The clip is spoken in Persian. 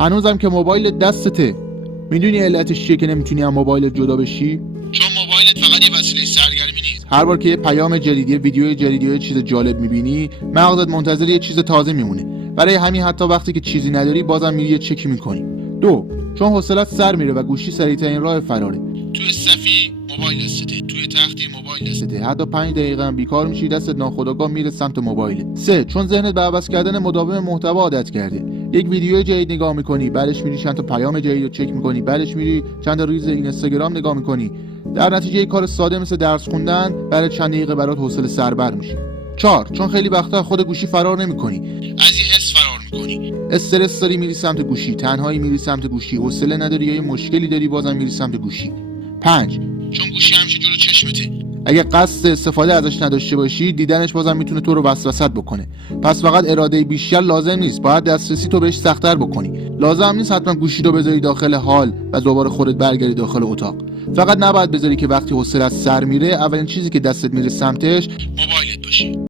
هنوزم که موبایل دستته. میدونی علتش چیه که نمیتونی از موبایلت جدا بشی؟ چون موبایلت فقط یه وسیله سرگرمی نیست. هر بار که یه پیام جدید، یه ویدیو جدید یا یه چیز جالب میبینی، مغزت منتظر یه چیز تازه میمونه. برای همین حتی وقتی که چیزی نداری بازم میری یه چک میکنی. 2. چون حوصله‌ات سر میره و گوشی سریع‌ترین راه فراره. توی صفی موبایل دستته، توی تختی موبایل دستته. حتی 5 دقیقه هم بیکار میشی، دستت ناخودآگاه میره سمت موبایلت. 3. چون ذهنت به عوض کردن مداوم محتوا عادت کرده. یک ویدیو جدید نگاه میکنی، بعدش میری چند تا پیام جدید رو چک میکنی، بعدش میری چند تا ریز اینستاگرام نگاه میکنی. در نتیجه یک کار ساده مثل درس خوندن برای چند دقیقه برات حوصله سربر میشه. 4. چون خیلی وقتا خود گوشی فرار نمیکنی. از این حس فرار میکنی. استرس داری میری سمت گوشی، تنهایی میری سمت گوشی، حوصله نداری یا یه مشکلی داری بازم میری سمت گوشی. 5. چون گوشی همیشه جلو چشمته. اگه قصد استفاده ازش نداشته باشی، دیدنش بازم میتونه تو رو وسوسه بکنه. پس فقط اراده بیشتر لازم نیست، باید دسترسی تو بهش سخت‌تر بکنی. لازم نیست حتما گوشی رو بذاری داخل حال و دوباره خودت برگردی داخل اتاق. فقط نباید بذاری که وقتی حوصله‌ات سر میره اولین چیزی که دستت میره سمتش موبایلت باشه.